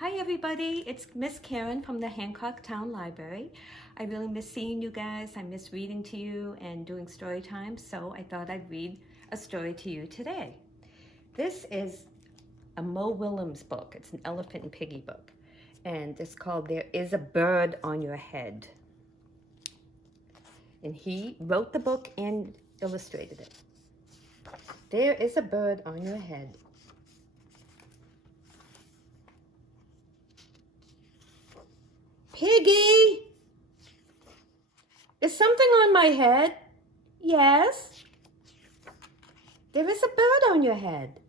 Hi everybody, it's Miss Karen from the Hancock Town Library. I really miss seeing you guys. I miss reading to you and doing story time, so I thought I'd read a story to you today. This is a Mo Willems book. It's an Elephant and Piggie book, and it's called There Is a Bird on Your Head. And he wrote the book and illustrated it. There is a bird on your head. Piggy! Is something on my head? Yes. There is a bird on your head.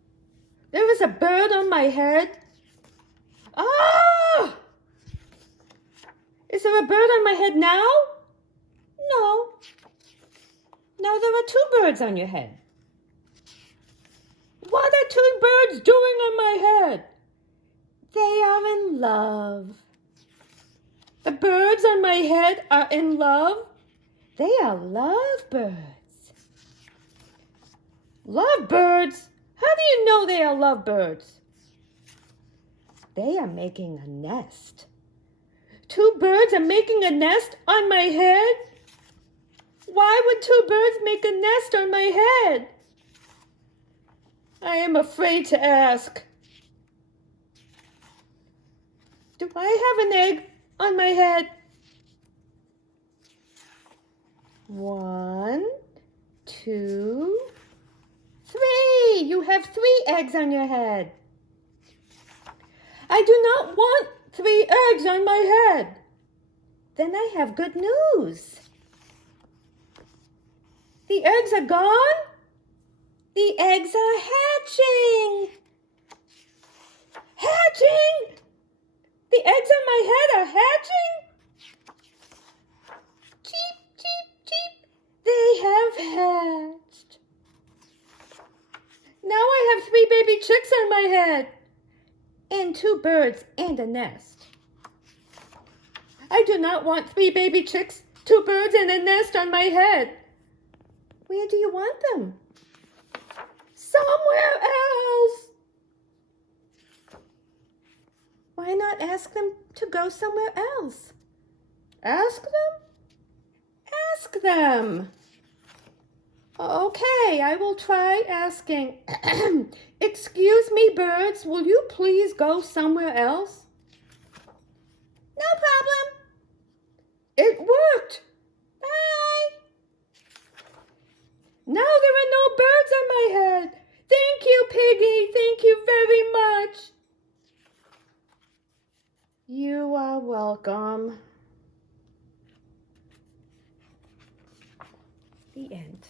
There is a bird on my head. Ah! Is there a bird on my head now? No. No, there are two birds on your head. What are two birds doing on my head? They are in love. The birds on my head are in love. They are lovebirds. Lovebirds? How do you know they are lovebirds? They are making a nest. Two birds are making a nest on my head? Why would two birds make a nest on my head? I am afraid to ask. Do I have an egg on my head? 1, 2, 3. You have 3 eggs on your head. I do not want 3 eggs on my head. Then I have good news. The eggs are gone. The eggs are hatching. Hatching! The eggs on my head are hatching? Cheep, cheep, cheep. They have hatched. Now I have 3 baby chicks on my head. And 2 birds and a nest. I do not want 3 baby chicks, 2 birds and a nest on my head. Where do you want them? Somewhere else. Why not ask them to go somewhere else? Ask them? Ask them. Okay, I will try asking. Excuse me, birds, will you please go somewhere else? No problem. It worked. Bye. Now there are no birds on my head. Thank you, Piggy. Thank you very much. You are welcome. The end.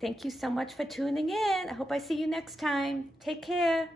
Thank you so much for tuning in. I hope I see you next time. Take care.